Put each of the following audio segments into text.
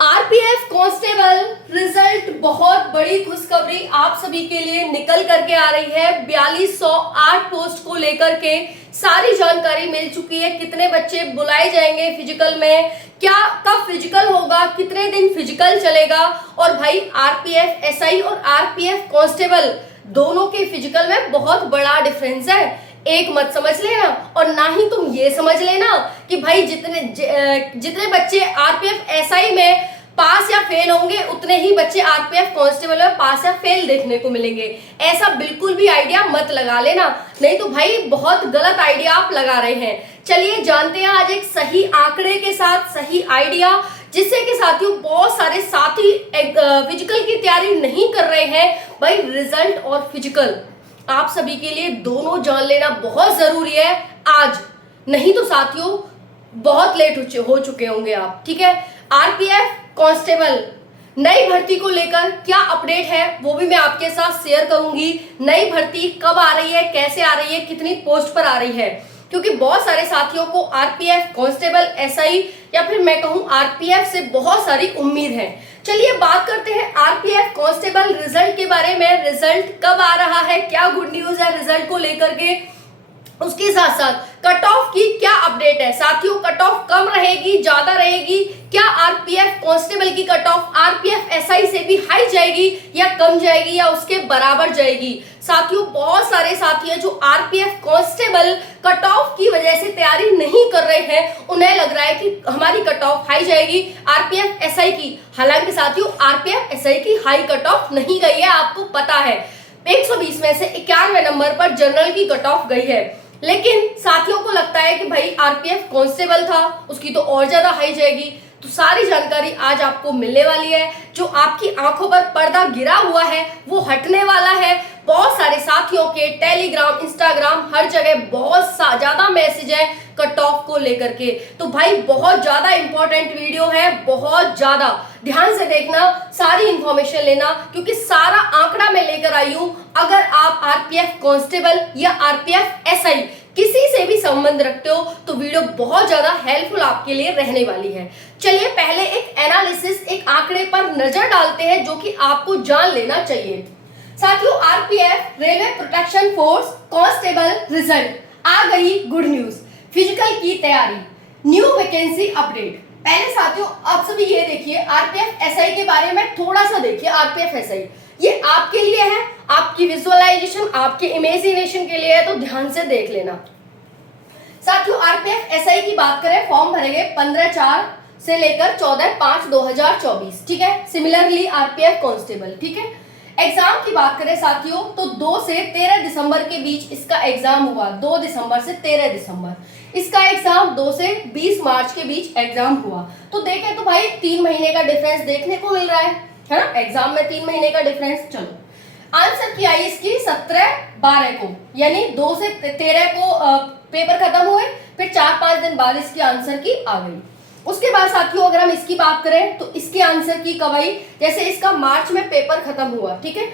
RPF constable result बहुत बड़ी खुशखबरी आप सभी के लिए निकल करके आ रही है। 4208 पोस्ट को लेकर के सारी जानकारी मिल चुकी है। कितने बच्चे बुलाए जाएंगे फिजिकल में, क्या कब फिजिकल होगा, कितने दिन फिजिकल चलेगा, और भाई आरपीएफ एसआई और आरपीएफ कांस्टेबल दोनों के फिजिकल में बहुत बड़ा डिफरेंस है। एक मत समझ लेना और ना ही तुम ये समझ लेना कि भाई जितने बच्चे आरपीएफ एसआई में पास या फेल होंगे उतने ही बच्चे आरपीएफ कांस्टेबल में पास या फेल देखने को मिलेंगे। ऐसा बिल्कुल भी आइडिया मत लगा लेना, नहीं तो भाई बहुत गलत आइडिया आप लगा रहे हैं। चलिए जानते हैं आज एक सही आंकड़े के साथ सही आइडिया, जिससे कि साथियों बहुत सारे साथी फिजिकल की तैयारी नहीं कर रहे हैं। भाई रिजल्ट और फिजिकल आप सभी के लिए दोनों जान लेना बहुत जरूरी है आज, नहीं तो साथियों बहुत लेट हो चुके होंगे आप। ठीक है, आरपीएफ कांस्टेबल नई भर्ती को लेकर क्या अपडेट है वो भी मैं आपके साथ शेयर करूंगी। नई भर्ती कब आ रही है, कैसे आ रही है, कितनी पोस्ट पर आ रही है, क्योंकि बहुत सारे साथियों को आरपीएफ कांस्टेबल एसआई या फिर मैं कहूं आरपीएफ से बहुत सारी उम्मीद है। चलिए बात करते हैं आरपीएफ कांस्टेबल रिजल्ट के बारे में। रिजल्ट कब आ रहा है, क्या गुड न्यूज है रिजल्ट को लेकर के, उसके साथ साथ कट ऑफ की क्या अपडेट है। साथियों कट ऑफ कम रहेगी, ज्यादा रहेगी, क्या आरपीएफ कांस्टेबल की कट ऑफ आरपीएफ एसआई से भी हाई जाएगी या कम जाएगी या उसके बराबर जाएगी। साथियों बहुत सारे साथी हैं जो आरपीएफ कांस्टेबल कट ऑफ की वजह से तैयारी नहीं कर रहे हैं, उन्हें लग रहा है कि हमारी कट ऑफ हाई जाएगी आरपीएफ एसआई की। हालांकि साथियों आरपीएफ एसआई की हाई कट ऑफ नहीं गई है, आपको पता है 120 में से 91 नंबर पर जनरल की कट ऑफ गई है। लेकिन साथियों को लगता है कि भाई आरपीएफ कांस्टेबल था उसकी तो और ज्यादा हाई जाएगी। तो सारी जानकारी आज आपको मिलने वाली है। जो आपकी आंखों पर पर्दा गिरा हुआ है वो हटने वाला है। बहुत सारे साथियों के टेलीग्राम, इंस्टाग्राम, हर जगह बहुत ज्यादा मैसेज है कट ऑफ को लेकर के। तो भाई बहुत ज्यादा इंपॉर्टेंट वीडियो है, बहुत ज्यादा ध्यान से देखना, सारी इंफॉर्मेशन लेना, क्योंकि सारा आंकड़ा मैं लेकर आई हूं। अगर आप आरपीएफ कांस्टेबल या आरपीएफ एसआई किसी से भी संबंध रखते हो तो वीडियो बहुत ज्यादा हेल्पफुल आपके लिए रहने वाली है। चलिए पहले एक एनालिसिस, एक आंकड़े पर नजर डालते हैं जो कि आपको जान लेना चाहिए। साथियों RPF railway protection force constable result आ गई गुड न्यूज। फिजिकल की तैयारी, न्यू वैकेंसी अपडेट। पहले साथियों आप सभी ये देखिए आरपीएफ एसआई के बारे में थोड़ा सा देखिए। आरपीएफ एसआई ये आपके लिए है, आपकी विजुअलाइजेशन, आपके इमेजिनेशन के लिए है, तो ध्यान से देख लेना। साथियों आरपीएफ एसआई की बात करें, फॉर्म भरे गए 15/4 से लेकर 14/5/2024। ठीक है, सिमिलरली आरपीएफ कांस्टेबल। ठीक है, एग्जाम की बात करें साथियों तो 2 से 13 दिसंबर के बीच इसका एग्जाम हुआ। 2 दिसंबर से 13 दिसंबर इसका एग्जाम, 2 से 20 मार्च के बीच एग्जाम हुआ। तो देखें तो भाई 3 महीने का डिफरेंस देखने को मिल रहा है ना, एग्जाम में 3 महीने का डिफरेंस। चलो आंसर की आई इसकी 17/12 को, यानी 2 से 13 को पेपर खत्म हुए, फिर 4-5 दिन बाद इसकी आंसर की आ गई। उसके बाद साथियों अगर हम इसकी बात करें तो इसके आंसर की कब आई, जैसे इसका मार्च में पेपर खत्म हुआ। ठीक है,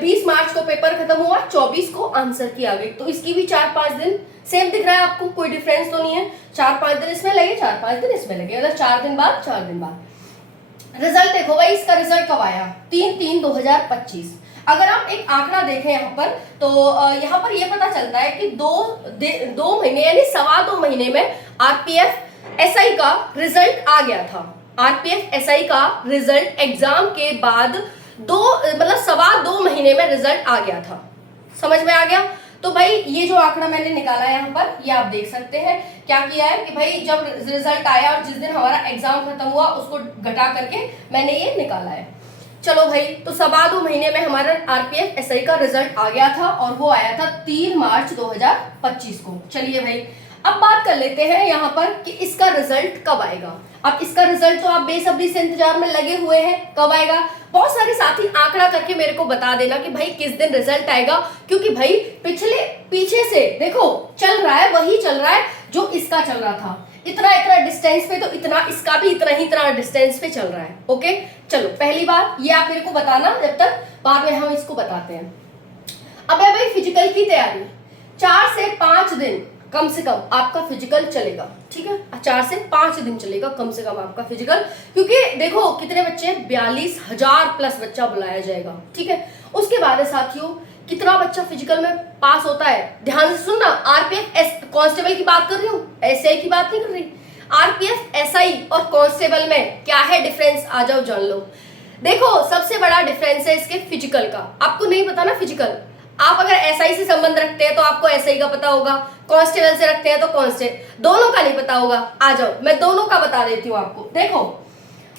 20 मार्च को पेपर खत्म हुआ, 24 को आंसर की आ गई। तो इसकी भी 4-5 दिन सेम दिख रहा है आपको, कोई डिफरेंस तो नहीं है। 4-5 दिन इसमें लगे, 4-5 दिन इसमें लगे, मतलब 4 दिन बाद 4 दिन बाद। रिजल्ट देखो भाई, इसका रिजल्ट कब आया, 3/3/2025। अगर आप एक आंकड़ा देखें यहाँ पर तो यहाँ पर यह पता चलता है कि 2 महीने यानी 2.25 महीने में आरपीएफ एसआई का रिजल्ट आ गया था। आरपीएफ एसआई का रिजल्ट एग्जाम के बाद 2.25 महीने में रिजल्ट आ गया था। समझ में आ गया। तो भाई ये जो आंकड़ा मैंने निकाला है यहाँ पर, ये आप देख सकते हैं क्या किया है कि भाई जब रिजल्ट आया और जिस दिन हमारा एग्जाम खत्म हुआ उसको घटा करके मैंने ये निकाला है। चलो भाई, तो 2.25 महीने में हमारा आरपीएफ एसआई का रिजल्ट आ गया था और वो आया था 3 मार्च 2025 को। चलिए भाई अब बात कर लेते हैं यहाँ पर कि इसका रिजल्ट कब आएगा। अब इसका रिजल्ट तो आप बेसब्री से इंतजार में लगे हुए हैं, कब आएगा। बहुत सारे साथी आंकड़ा करके मेरे को बता देना कि भाई किस दिन रिजल्ट आएगा, क्योंकि भाई पीछे से देखो चल रहा है, वही चल रहा है जो इसका चल रहा था। इतना डिस्टेंस पे, तो इतना इसका भी इतना डिस्टेंस पे चल रहा है। ओके, चलो पहली बात ये आप मेरे को बताना, जब तक बाद में हम इसको बताते हैं। अब है भाई फिजिकल की तैयारी, 4 से 5 दिन कम से कम आपका फिजिकल चलेगा, ठीक है, 4 से 5 दिन चलेगा कम से कम आपका फिजिकल, क्योंकि देखो कितने बच्चे 42,000 प्लस बच्चा बुलाया जाएगा, ठीक है। उसके बाद है साथियों कितना बच्चा फिजिकल में पास होता है, ध्यान से सुनना। आरपीएफ कांस्टेबल की बात कर रही हूँ, एसआई की बात नहीं कर रही। आरपीएफ एसआई और कांस्टेबल में क्या है डिफरेंस, आ जाओ जान लो। देखो सबसे बड़ा डिफरेंस है इसके फिजिकल का, आपको नहीं पता ना फिजिकल, आप अगर एसआई से संबंध रखते हैं तो आपको एसआई का पता होगा, कांस्टेबल से रखते हैं तो कांस्टेबल, दोनों का नहीं पता होगा। आ जाओ मैं दोनों का बता देती हूँ आपको। देखो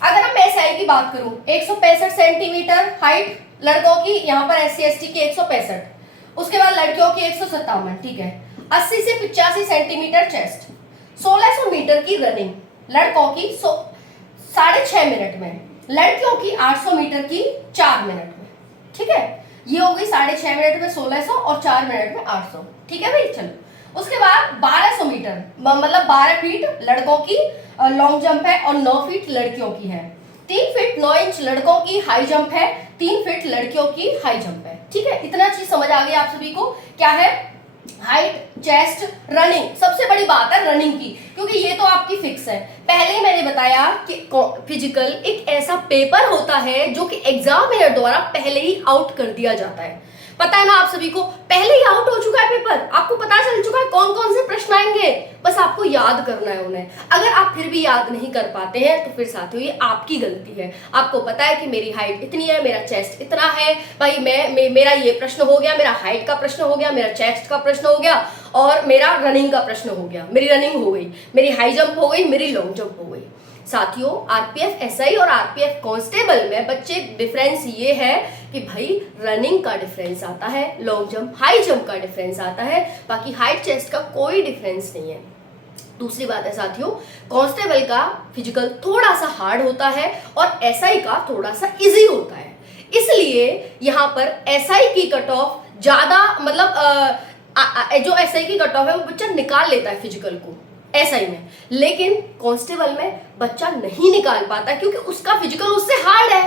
अगर हम एसआई की बात करूं 165 सेंटीमीटर हाइट लड़कों की, यहाँ पर एससी एसटी की 165, उसके बाद लड़कियों की 157, ठीक है। 80 से 85 सेंटीमीटर चेस्ट, 1600 मीटर की रनिंग लड़कों की 6.5 मिनट में, लड़कियों की 800 मीटर की 4 मिनट में, ठीक है। ये हो गई 6.5 मिनट में 1600 और 4 मिनट में 800, ठीक है भाई। चलो उसके बाद 1200 मीटर मतलब 12 फीट लड़कों की लॉन्ग जंप है और 9 फीट लड़कियों की है। 3 फीट 9 इंच लड़कों की हाई जंप है, 3 फीट लड़कियों की हाई जंप है, ठीक है। इतना चीज समझ आ गई आप सभी को, क्या है हाइट, चेस्ट, रनिंग। सबसे बड़ी बात है रनिंग की, क्योंकि ये तो आपकी फिक्स है। पहले ही मैंने बताया कि फिजिकल एक ऐसा पेपर होता है जो कि एग्जामिनर द्वारा पहले ही आउट कर दिया जाता है। पता है ना आप सभी को, पहले ही आउट हो चुका है पेपर, आपको पता चल चुका है कौन कौन से प्रश्न आएंगे, बस आपको याद करना है उन्हें। अगर आप फिर भी याद नहीं कर पाते हैं तो फिर साथियों ये आपकी गलती है। आपको पता है कि मेरी हाइट इतनी है, मेरा चेस्ट इतना है, भाई मेरा ये प्रश्न हो गया, मेरा हाइट का प्रश्न हो गया, मेरा चेस्ट का प्रश्न हो गया और मेरा रनिंग का प्रश्न हो गया। मेरी रनिंग हो गई, मेरी हाई जंप हो गई, मेरी लॉन्ग जंप हो गई। साथियों आरपीएफ एसआई और आरपीएफ कांस्टेबल में बच्चे डिफरेंस ये है कि भाई रनिंग का डिफरेंस आता है, लॉन्ग जंप हाई जंप का डिफरेंस आता है, बाकी हाइट चेस्ट का कोई डिफरेंस नहीं है। दूसरी बात है साथियों कांस्टेबल का फिजिकल थोड़ा सा हार्ड होता है और एसआई का थोड़ा सा इजी होता है, इसलिए यहाँ पर एसआई की कट ऑफ ज्यादा मतलब जो एसआई की कट ऑफ है वो बच्चा निकाल लेता है फिजिकल को एसआई में, लेकिन कांस्टेबल में बच्चा नहीं निकाल पाता क्योंकि उसका फिजिकल उससे हार्ड है।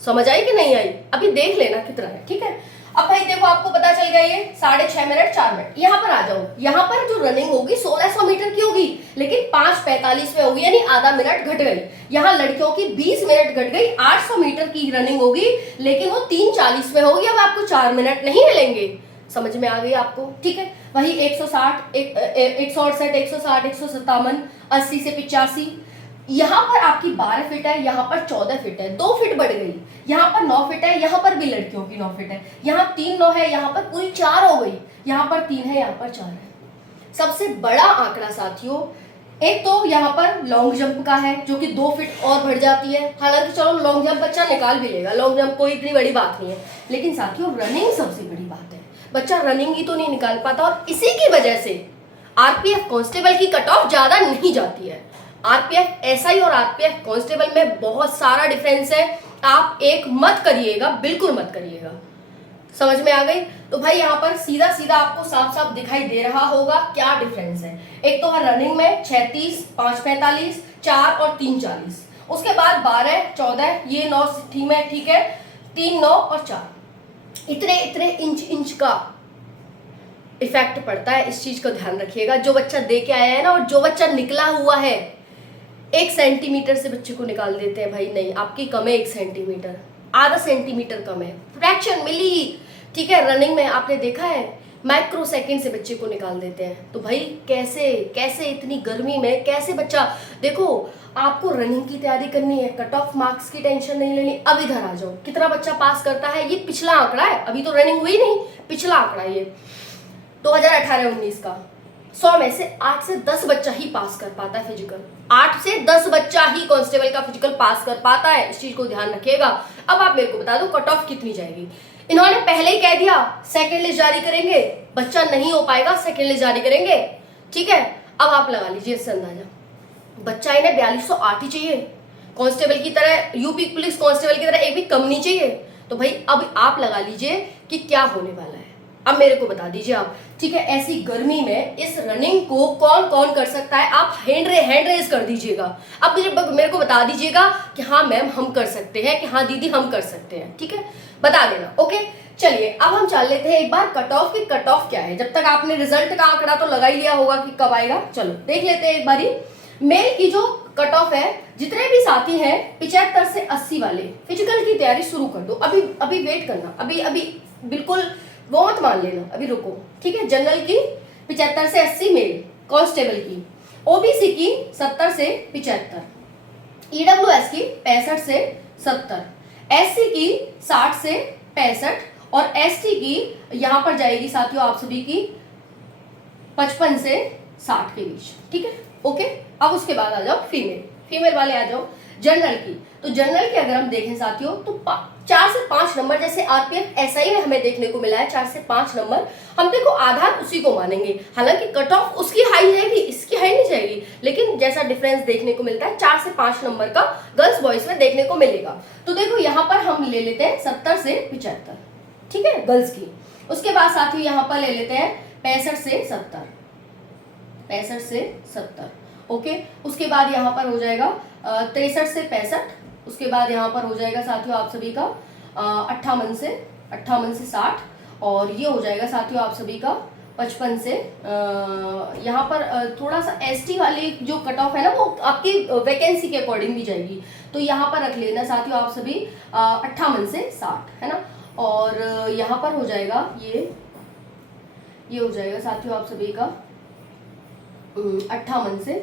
समझ आई कि नहीं आई, अभी देख लेना कितना है, ठीक है। अब भाई देखो आपको पता चल गया ये 6.5 मिनट 4 मिनट। यहाँ पर आ जाओ, यहाँ पर जो रनिंग होगी 1600 मीटर की होगी, लेकिन 5:45 में होगी, यानी आधा मिनट घट गई। यहाँ लड़कियों की 20 मिनट घट गई, 800 मीटर की रनिंग होगी, लेकिन वो 3:40 में होगी। अब आपको 4 मिनट नहीं मिलेंगे, समझ में आ गई आपको, ठीक है। वही 160 168 160 157 80 से 85, यहाँ पर आपकी 12 फीट है, यहाँ पर 14 फीट है, 2 फीट बढ़ गई। यहाँ पर 9 फीट है, यहाँ पर भी लड़कियों की 9 फीट है, यहाँ 3 9 है, यहाँ पर पूरी 4 हो गई, यहाँ पर 3 है, यहाँ पर 4 है। सबसे बड़ा आंकड़ा साथियों एक तो यहाँ पर लॉन्ग जंप का है जो कि 2 फीट और बढ़ जाती है। हालांकि चलो लॉन्ग जंप बच्चा निकाल भी लेगा, लॉन्ग जंप कोई इतनी बड़ी बात नहीं है, लेकिन साथियों रनिंग सबसे बड़ी बात है। बच्चा रनिंग ही तो नहीं निकाल पाता और इसी की वजह से आरपीएफ कांस्टेबल की कट ऑफ ज्यादा नहीं जाती है। आरपीएफ एसआई और आरपीएफ कांस्टेबल में बहुत सारा डिफरेंस है, आप एक मत करिएगा, बिल्कुल मत करिएगा। समझ में आ गई? तो भाई यहाँ पर सीधा सीधा आपको साफ साफ दिखाई दे रहा होगा क्या डिफरेंस है। एक तो है रनिंग में 36 5:45 4 और 3:40, उसके बाद 12 14 ये 9 ठीक है, ठीक है, 3 9 और 4, इतने इतने इंच का इफेक्ट पड़ता है। इस चीज को ध्यान रखिएगा। जो बच्चा दे के आया है ना और जो बच्चा निकला हुआ है, 1 सेंटीमीटर से बच्चे को निकाल देते हैं। भाई नहीं, आपकी कम है 1 सेंटीमीटर, आधा सेंटीमीटर कम है, फ्रैक्शन मिली, ठीक है। रनिंग में आपने देखा है माइक्रो सेकंड से बच्चे को निकाल देते हैं। तो भाई कैसे कैसे इतनी गर्मी में कैसे बच्चा, देखो आपको रनिंग की तैयारी करनी है, कट ऑफ मार्क्स की टेंशन नहीं लेनी। अब इधर आ जाओ, कितना बच्चा पास करता है, ये पिछला आंकड़ा है, अभी तो रनिंग हुई नहीं, पिछला आंकड़ा ये 2018-19 का। 100 में से 8 से 10 बच्चा ही पास कर पाता है फिजिकल, 8 से 10 बच्चा ही कांस्टेबल का फिजिकल पास कर पाता है। इस चीज को ध्यान रखिएगा। अब आप मेरे को बता दो कट ऑफ कितनी जाएगी। इन्होंने पहले ही कह दिया सेकेंड लिस्ट जारी करेंगे, बच्चा नहीं हो पाएगा, सेकेंड लिस्ट जारी करेंगे, ठीक है। अब आप लगा लीजिए इससे अंदाजा, बच्चा इन्हें 4208 ही चाहिए, कांस्टेबल की तरह, यूपी पुलिस कांस्टेबल की तरह एक भी कम नहीं चाहिए। तो भाई अब आप लगा लीजिए कि क्या होने वाला है। अब मेरे को बता दीजिए आप, ठीक है, ऐसी गर्मी में इस रनिंग को कौन कौन कर सकता है, आप हैंड रेज कर दीजिएगा। अब मेरे को बता दीजिएगा कि हाँ मैम हम कर सकते हैं, कि हाँ दीदी हम कर सकते हैं, ठीक है, बता देना। ओके चलिए अब हम जान लेते हैं एक बार कट ऑफ की कट ऑफ क्या है। जब तक आपने रिजल्ट का आंकड़ा तो लगा ही लिया होगा कि कब आएगा, चलो देख लेते हैं एक बारी। मेल की जो कट ऑफ है, जितने भी साथी हैं 75 से 80 वाले, फिजिकल की तैयारी शुरू कर दो। अभी अभी वेट करना, अभी अभी बिल्कुल वो मत मान लेना, अभी रुको, ठीक है। जनरल की 75 से 80 मेल, कांस्टेबल की, ओबीसी की 70 से 75, ईडब्ल्यूएस की 65 से 70, एससी की 60 से 65 और एसटी की यहां पर जाएगी साथियों आप सभी की 55 से 60 के बीच, ठीक है, ओके। अब उसके बाद आ जाओ फीमेल वाले आ जाओ। जनरल की, तो जनरल की अगर हम देखें साथियों तो 4 से 5 नंबर, जैसे आरपीएफ एसआई में हमें देखने को मिला है 4 से 5 नंबर, हम देखो आधार उसी को मानेंगे। हालांकि कट ऑफ उसकी हाई जाएगी, इसकी हाई नहीं जाएगी, लेकिन जैसा डिफरेंस देखने को मिलता है 4 से 5 नंबर का गर्ल्स बॉयज में देखने को मिलेगा। तो देखो यहाँ पर हम ले लेते हैं 70 से 75, ठीक है, गर्ल्स की। उसके बाद साथियों यहाँ पर ले लेते हैं 65 से 70, 65 से 70, ओके। उसके बाद यहाँ पर हो जाएगा 63 से 65, उसके बाद यहाँ पर हो जाएगा साथियों आप सभी का 58 से 60, और ये हो जाएगा साथियों आप सभी का 55 से यहाँ पर थोड़ा सा एसटी वाली जो कट ऑफ है ना वो आपकी वैकेंसी के अकॉर्डिंग भी जाएगी, तो यहाँ पर रख लेना साथियों आप सभी 58 से 60, है ना। और यहाँ पर हो जाएगा ये हो जाएगा साथियों आप सभी का 58 से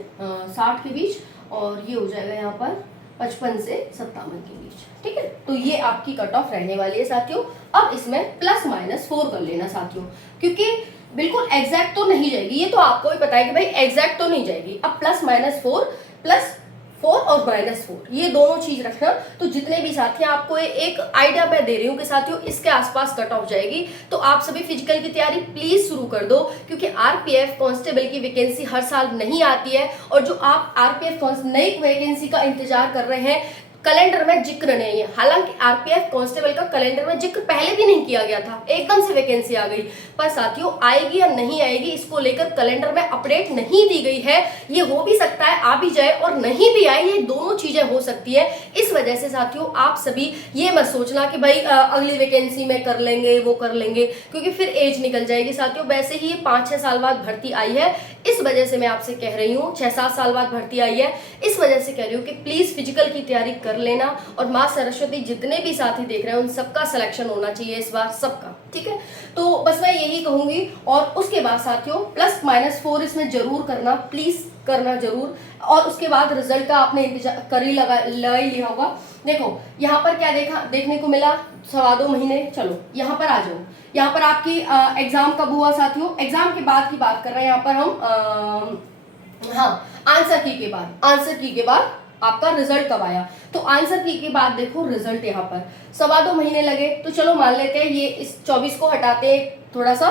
60 के बीच, और ये हो जाएगा यहाँ पर 55 से 57 के बीच, ठीक है। तो ये आपकी कट ऑफ रहने वाली है साथियों। अब इसमें +-4 कर लेना साथियों, क्योंकि बिल्कुल एग्जैक्ट तो नहीं जाएगी, ये तो आपको भी पता है कि भाई एग्जैक्ट तो नहीं जाएगी। अब +-4 +4 और -4 ये दोनों चीज रखना। तो जितने भी साथी आपको एक आइडिया मैं दे रही हूँ कि साथियों इसके आसपास कट ऑफ जाएगी, तो आप सभी फिजिकल की तैयारी प्लीज शुरू कर दो, क्योंकि आरपीएफ कांस्टेबल की वैकेंसी हर साल नहीं आती है, और जो आप आरपीएफ नई वैकेंसी का इंतजार कर रहे हैं कैलेंडर में जिक्र नहीं है। हालांकि आरपीएफ कांस्टेबल का कैलेंडर में जिक्र पहले भी नहीं किया गया था, एकदम से वैकेंसी आ गई, पर साथियों आएगी या नहीं आएगी इसको लेकर कैलेंडर में अपडेट नहीं दी गई है। ये हो भी सकता है आ भी जाए और नहीं भी आए, ये दोनों चीजें हो सकती है। इस वजह से साथियों आप सभी ये मत सोचना कि भाई अगली वैकेंसी में कर लेंगे वो कर लेंगे, क्योंकि फिर एज निकल जाएगी साथियों। वैसे ही ये 5-6 साल बाद भर्ती आई है, इस वजह से मैं आपसे कह रही हूँ 6-7 साल बाद भर्ती आई है, इस वजह से कह रही हूँ कि प्लीज फिजिकल की तैयारी कर लेना। और माँ सरस्वती जितने भी साथी देख रहे हैं उन सबका सिलेक्शन होना चाहिए इस बार, सबका, ठीक है। तो बस मैं यही कहूंगी। और उसके बाद साथियों +-4 इसमें जरूर करना, प्लीज करना जरूर। और उसके बाद रिजल्ट का आपने इंतजार कर ही लगा ही लिया होगा। देखो यहाँ पर क्या देखने को मिला, 2.25 महीने। चलो यहाँ पर आ जाओ, यहाँ पर आपकी एग्जाम कब हुआ साथियों, एग्जाम के बाद की बात कर रहे हैं यहाँ पर हम। हाँ, आंसर की के बाद आपका रिजल्ट कब आया, तो आंसर की के बाद देखो रिजल्ट यहाँ पर 2.25 महीने लगे। तो चलो मान लेते हैं ये इस 24 को हटाते हैं थोड़ा सा,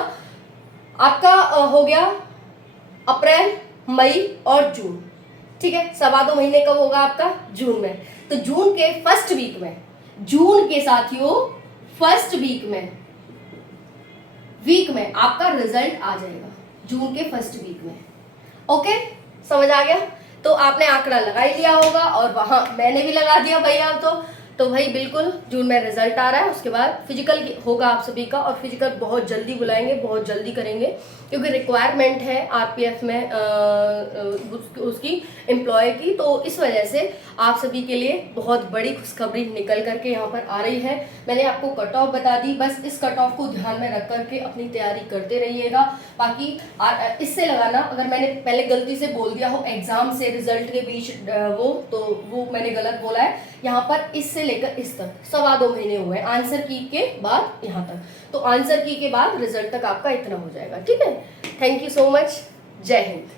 आपका हो गया अप्रैल, मई और जून, ठीक है। 2.25 महीने कब होगा आपका, जून में। तो जून के फर्स्ट वीक में, जून के साथियों फर्स्ट वीक में आपका रिजल्ट आ जाएगा, जून के फर्स्ट वीक में, ओके, समझ आ गया। तो आपने आंकड़ा लगा ही लिया होगा, और वहां मैंने भी लगा दिया भैया। तो भाई बिल्कुल जून में रिजल्ट आ रहा है, उसके बाद फिजिकल होगा आप सभी का, और फिजिकल बहुत जल्दी बुलाएंगे, बहुत जल्दी करेंगे, क्योंकि रिक्वायरमेंट है आरपीएफ में उसकी एम्प्लॉय की। तो इस वजह से आप सभी के लिए बहुत बड़ी खुशखबरी निकल करके यहाँ पर आ रही है। मैंने आपको कट ऑफ बता दी, बस इस कट ऑफ को ध्यान में रख करके अपनी तैयारी करते रहिएगा। बाकी इससे लगाना, अगर मैंने पहले गलती से बोल दिया हो एग्जाम से रिजल्ट के बीच वो मैंने गलत बोला है। यहाँ पर इससे लेकर इस तक 2.25 महीने हुए आंसर की के बाद यहाँ तक, तो आंसर की के बाद रिजल्ट तक आपका इतना हो जाएगा, ठीक है। थैंक यू सो मच, जय हिंद।